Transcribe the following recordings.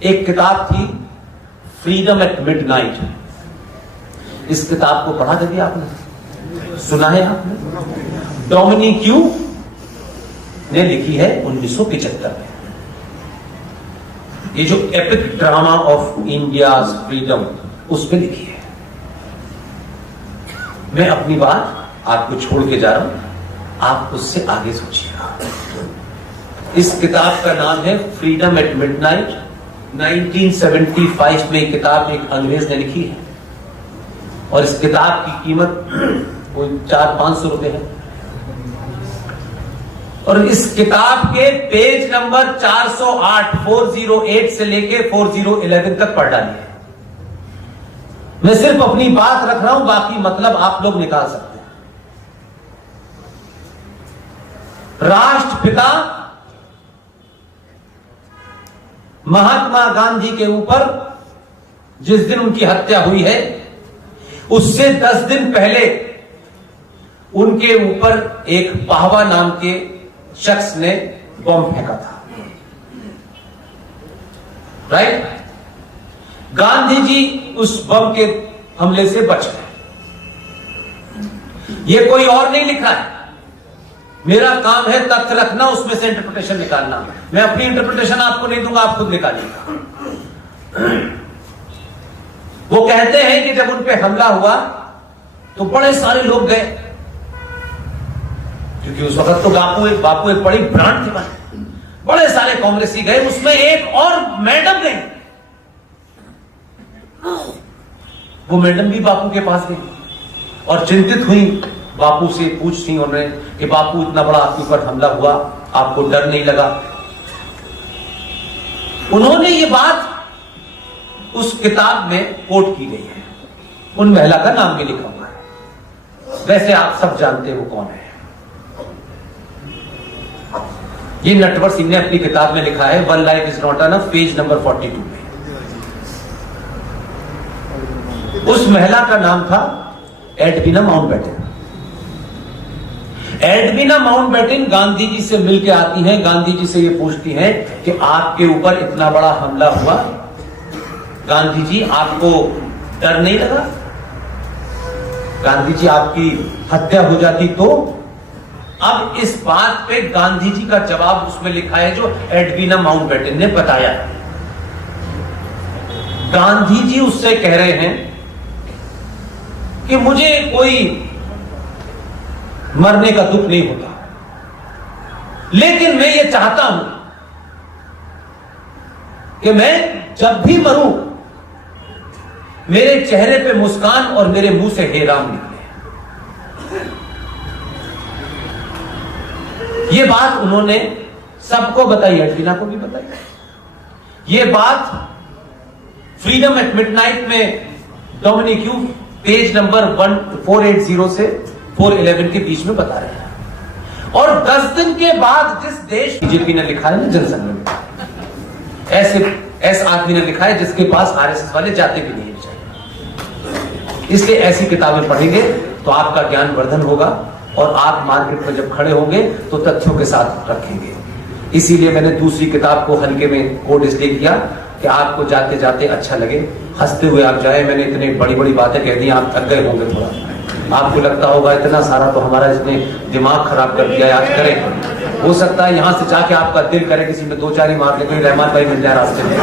एक किताब थी फ्रीडम एट मिडनाइट। इस किताब को पढ़ा कभी आपने? सुना है आपने? डोमिनिक्यू ने लिखी है 1975 में। ये जो epic drama of India freedom, उस पर लिखी है। मैं अपनी बात आपको छोड़ के जा रहा हूं, आप उससे आगे सोचिएगा। इस किताब का नाम है फ्रीडम एट मिडनाइट। 1975 में किताब एक अंग्रेज ने लिखी है और इस किताब की कीमत कोई 400-500 रुपए है। और इस किताब के पेज नंबर 408 से लेके 4011 तक पढ़ डालिए। मैं सिर्फ अपनी बात रख रहा हूं, बाकी मतलब आप लोग निकाल सकते हैं। राष्ट्रपिता महात्मा गांधी के ऊपर जिस दिन उनकी हत्या हुई है, उससे 10 दिन पहले उनके ऊपर एक पाहवा नाम के शख्स ने बम फेंका था। राइट? गांधी जी उस बम के हमले से बच गए। ये कोई और नहीं लिखा है, मेरा काम है तथ्य रखना, उसमें से इंटरप्रिटेशन निकालना। मैं अपनी इंटरप्रिटेशन आपको नहीं दूंगा, आप खुद निकालिएगा। वो कहते हैं कि जब उन पे हमला हुआ तो बड़े सारे लोग गए, क्योंकि उस वक्त तो बापू एक बड़ी ब्रांड थी। बड़े सारे कांग्रेसी गए, उसमें एक और मैडम गई। वो मैडम भी बापू के पास गई और चिंतित हुई, बापू से पूछती उन्होंने कि बापू इतना बड़ा आपके ऊपर हमला हुआ, आपको डर नहीं लगा? उन्होंने ये बात उस किताब में कोट की गई है, उन महिला का नाम भी लिखा हुआ है। वैसे आप सब जानते हैं वो कौन है। ये नटवर सिंह ने अपनी किताब में लिखा है one life is not enough, page number 42 में। उस महिला का नाम था Edwina Mountbatten. Edwina Mountbatten Gandhi ji से मिलके आती हैं, गांधी जी से ये पूछती हैं कि आपके ऊपर इतना बड़ा हमला हुआ, गांधी जी आपको डर नहीं लगा? गांधी जी आपकी हत्या हो जाती तो? अब इस बात पे गांधी जी का जवाब उसमें लिखा है जो एडविना माउंटबेटन ने बताया। गांधी जी उससे कह रहे हैं कि मुझे कोई मरने का दुख नहीं होता, लेकिन मैं ये चाहता हूं कि मैं जब भी मरूं मेरे चेहरे पे मुस्कान और मेरे मुंह से हे राम निकले। ये बात उन्होंने सबको बताई, एडविना को भी बताई। ये बात फ्रीडम एट मिडनाइट में डोमिनिक्यू पेज नंबर 480 से 411 के बीच में बता रहे हैं। और 10 दिन के बाद जिस देश बीजेपी ने लिखा है ना, जनसंघ में ऐसे आदमी ने लिखा है जिसके पास आरएसएस वाले जाते भी नहीं चाहिए। इसलिए ऐसी किताबें पढ़ेंगे तो आपका ज्ञान वर्धन होगा और आप मार्केट में जब खड़े होंगे तो तथ्यों के साथ रखेंगे। इसीलिए मैंने दूसरी किताब को हल्के में कोट इसलिए किया कि आपको जाते जाते अच्छा लगे, हंसते हुए आप जाए। मैंने इतनी बड़ी बड़ी बातें कह दी, आप थक गए होंगे थोड़ा, आपको लगता होगा इतना सारा तो हमारा इसने दिमाग खराब कर दिया, आज करें। हो सकता है यहां से जाके आपका दिल करे किसी में 2-4 ही मार ले, कोई रहमान भाई मिल जाए रास्ते में।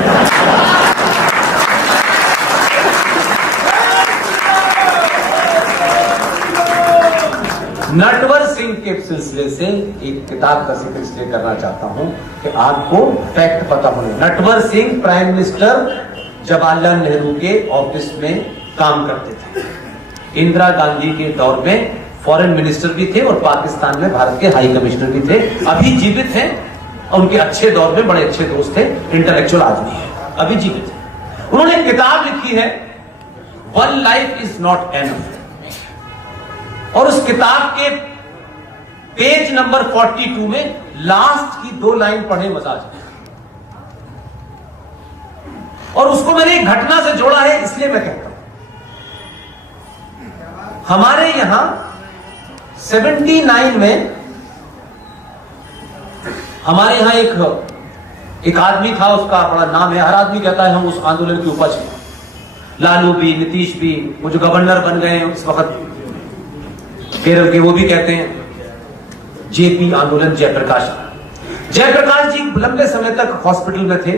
नटवर सिंह के सिलसिले से एक किताब का जिक्र इसलिए करना चाहता हूं कि आपको फैक्ट पता होने। नटवर सिंह प्राइम मिनिस्टर जवाहरलाल नेहरू के ऑफिस में काम करते थे। इंदिरा गांधी के दौर में फॉरेन मिनिस्टर भी थे और पाकिस्तान में भारत के हाई कमिश्नर भी थे। अभी जीवित हैं, उनके अच्छे दौर में बड़े अच्छे दोस्त थे, इंटेलेक्चुअल आदमी है, अभी जीवित है। उन्होंने एक किताब लिखी है one life is not enough, और उस किताब के पेज नंबर 42 में लास्ट की 2 लाइन पढ़े, मजा आ जाए। और उसको मैंने एक घटना से जोड़ा है, इसलिए मैं कहता हूं हमारे यहां 79 में हमारे यहां एक एक आदमी था, उसका बड़ा नाम है, हर आदमी कहता है हम उस आंदोलन की उपज हैं। लालू भी, नीतीश भी, वो जो गवर्नर बन गए हैं इस वक्त केरल के, वो भी कहते हैं जेपी आंदोलन। जयप्रकाश जी लंबे समय तक हॉस्पिटल में थे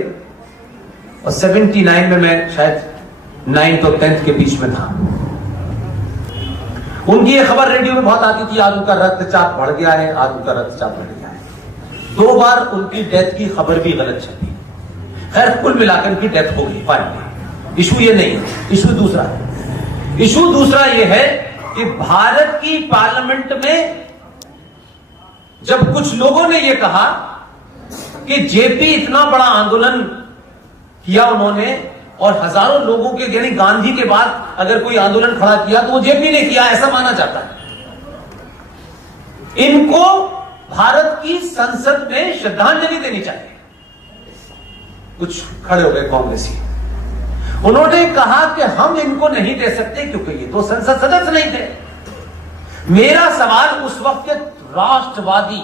और 79 में मैं शायद 9th और 10th के बीच में था। उनकी ये खबर रेडियो में बहुत आती थी, आज उनका रक्तचाप बढ़ गया है, आज उनका रक्तचाप बढ़ गया है। 2 बार उनकी डेथ की खबर भी गलत छपी। खैर कुल मिलाकर उनकी डेथ हो गई फाइनली। इशू ये नहीं है, इशू दूसरा है। इशू दूसरा ये है कि भारत की पार्लियामेंट में जब कुछ लोगों ने ये कहा कि जेपी इतना बड़ा आंदोलन किया उन्होंने और हजारों लोगों के, यानी गांधी के बाद अगर कोई आंदोलन खड़ा किया तो वो जेपी ने किया, ऐसा माना जाता है। इनको भारत की संसद में श्रद्धांजलि देनी चाहिए। कुछ खड़े हो गए कांग्रेसी, उन्होंने कहा कि हम इनको नहीं दे सकते क्योंकि ये तो संसद सदस्य नहीं थे। मेरा सवाल उस वक्त के राष्ट्रवादी,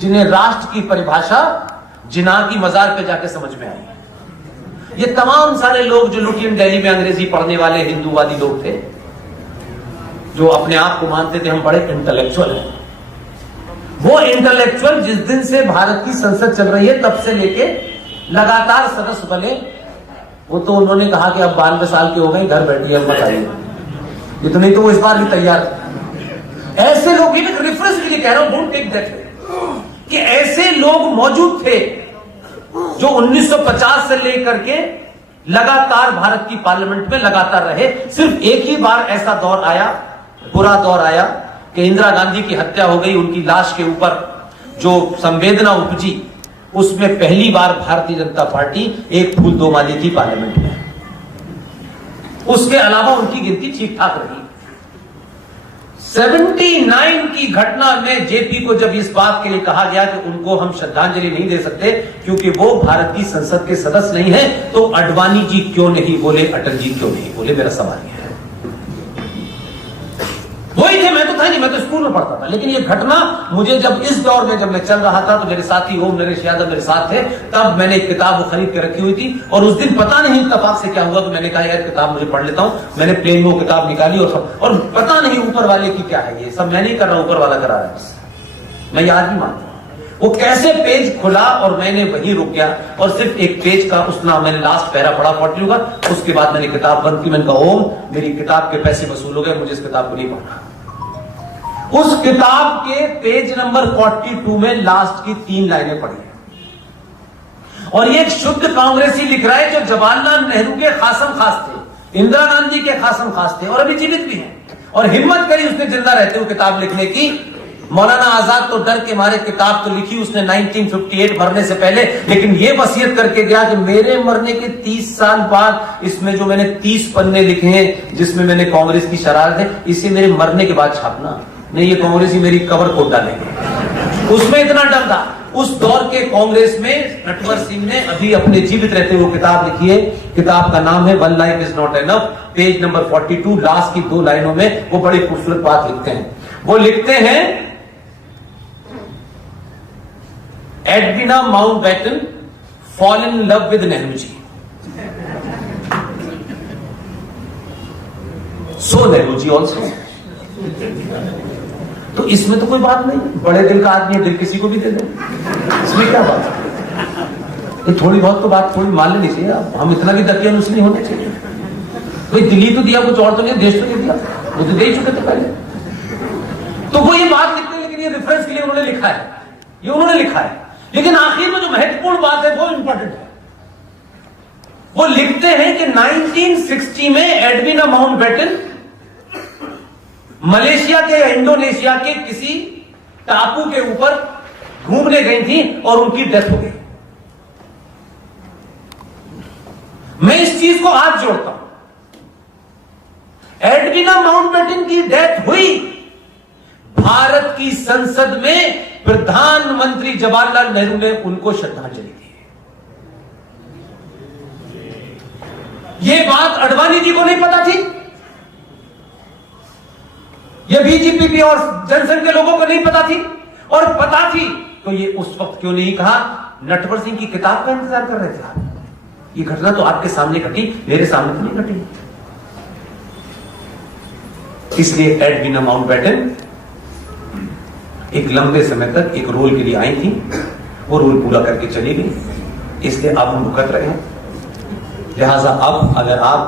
जिन्हें राष्ट्र की परिभाषा जिन्ना की मजार पे जाके समझ में आई, ये तमाम सारे लोग जो लुटियन दिल्ली में अंग्रेजी पढ़ने वाले हिंदूवादी लोग थे, जो अपने आप को मानते थे हम बड़े इंटेलेक्चुअल हैं, वो इंटेलेक्चुअल जिस दिन से भारत की संसद चल रही है तब से लेके लगातार सदस्य बने, वो तो उन्होंने कहा कि अब 92 साल के हो गए, घर बैठिए मत आइए। ये तो नहीं तो वो इस बार भी तैयार थे। ऐसे लोग, रेफरेंस के लिए कह रहा हूं, डोंट टेक दैट, कि ऐसे लोग मौजूद थे जो 1950 से लेकर के लगातार भारत की पार्लियामेंट में लगातार रहे। सिर्फ एक ही बार ऐसा दौर आया, बुरा दौर आया, कि इंदिरा गांधी की हत्या हो गई, उनकी लाश के ऊपर जो संवेदना उपजी, उसमें पहली बार भारतीय जनता पार्टी एक फूल दो माली थी पार्लियामेंट में। उसके अलावा उनकी गिनती ठीक ठाक रही। 79 की घटना में जेपी को जब इस बात के लिए कहा गया कि उनको हम श्रद्धांजलि नहीं दे सकते क्योंकि वो भारत की संसद के सदस्य नहीं है, तो अडवाणी जी क्यों नहीं बोले, अटल जी क्यों नहीं बोले? मेरा सवाल यह है। वही थे, मैं तो था नहीं, मैं तो स्कूल में पढ़ता था, लेकिन ये घटना मुझे जब इस दौर में जब मैं चल रहा था, तो मेरे साथी ओम नरेश यादव मेरे साथ थे, तब मैंने एक किताब खरीद के रखी हुई थी और उस दिन पता नहीं इत्तेफाक से क्या हुआ कि मैंने कहा यार किताब मुझे पढ़ लेता हूं। मैंने प्लेन वो किताब निकाली और पता नहीं ऊपर वाले की क्या है, ये सब मैं नहीं कर रहा, ऊपर वाला करा रहा है। मैं याद नहीं मानता वो कैसे पेज खुला और मैंने वहीं रुक गया और सिर्फ एक पेज का उसना मैंने लास्ट पैरा पढ़ा 40 का। उसके बाद मैंने किताब बंद की। मैंने कहा ओम, मेरी किताब के पैसे वसूल हो गए, मुझे इस किताब को नहीं पढ़ना। उस किताब के पेज नंबर 42 में लास्ट की 3 लाइनें पढ़ी है और ये एक शुद्ध कांग्रेसी लिख रहा है जो जवाहरलाल नेहरू के खासम खास थे, इंदिरा गांधी के खासम खास थे और अभी जीवित भी हैं। और हिम्मत करी उसने जिंदा रहते हुए किताब लिखने की। मौलाना आजाद तो डर के मारे किताब तो लिखी उसने 1958 मरने से पहले, लेकिन ये वसीयत करके गया कि मेरे मरने के 30 साल बाद इसमें जो मैंने 30 पन्ने लिखे हैं जिसमें मैंने कांग्रेस की शरारत है, इसे मेरे मरने के बाद छापना नहीं, ये कांग्रेस ही मेरी कवर खोद डालेंगे। उसमें इतना डर था। उस दौर के कांग्रेस में नटवर सिंह ने अभी अपने जीवित रहते हुए किताब लिखी है। किताब का नाम है one life is not enough. Page number 42 last की 2 लाइनों में वो बड़ी खूबसूरत बात लिखते हैं। वो लिखते हैं Edwina Mountbatten fall in love with Nehru ji, so Nehru ji also. तो इसमें तो कोई बात नहीं, बड़े दिल का आदमी है, दिल किसी को भी दे दे, इसमें क्या बात है? थोड़ी बहुत तो बात थोड़ी मान लेनी चाहिए। हम इतना भी दकियानुस नहीं होने चाहिए। कोई दिल्ली तो दिया, कुछ और तो नहीं, देश तो नहीं दिया, वो तो दे ही चुके थे पहले। तो वो ये बात लिखते हैं, लेकिन ये रेफरेंस के लिए उन्होंने लिखा है, ये उन्होंने लिखा है। लेकिन आखिर में जो महत्वपूर्ण बात है वो इंपॉर्टेंट है। वो लिखते हैं कि 1960 में एडविना माउंटबेटन मलेशिया के या इंडोनेशिया के किसी टापू के ऊपर घूमने गई थी और उनकी डेथ हो गई। मैं इस चीज को आज जोड़ता हूं। एडविना माउंटबेटन की डेथ हुई, भारत की संसद में प्रधानमंत्री जवाहरलाल नेहरू ने उनको श्रद्धांजलि दी। यह बात अडवाणी जी को नहीं पता थी, यह बीजेपी की और जनसंघ के लोगों को नहीं पता थी, और पता थी तो ये उस वक्त क्यों नहीं कहा नटवर सिंह की किताब का इंतजार कर रहे थे आप? ये घटना तो आपके सामने घटी, मेरे सामने तो नहीं घटी। इसलिए एडविना माउंटबेटन एक लंबे समय तक एक रोल के लिए आई थी, वो रोल पूरा करके चली गई, इसलिए अब हम भुगत रहे हैं। लिहाजा अब अगर आप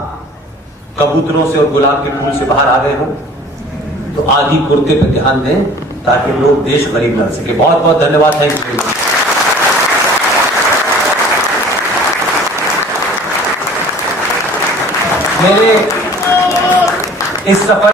कबूतरों से और गुलाब के फूल से बाहर आ गए हो तो आदि कुर्ते पर ध्यान दें ताकि लोग देश गरीब न रह सके। बहुत बहुत धन्यवाद। Thank you. मेरे इस सफर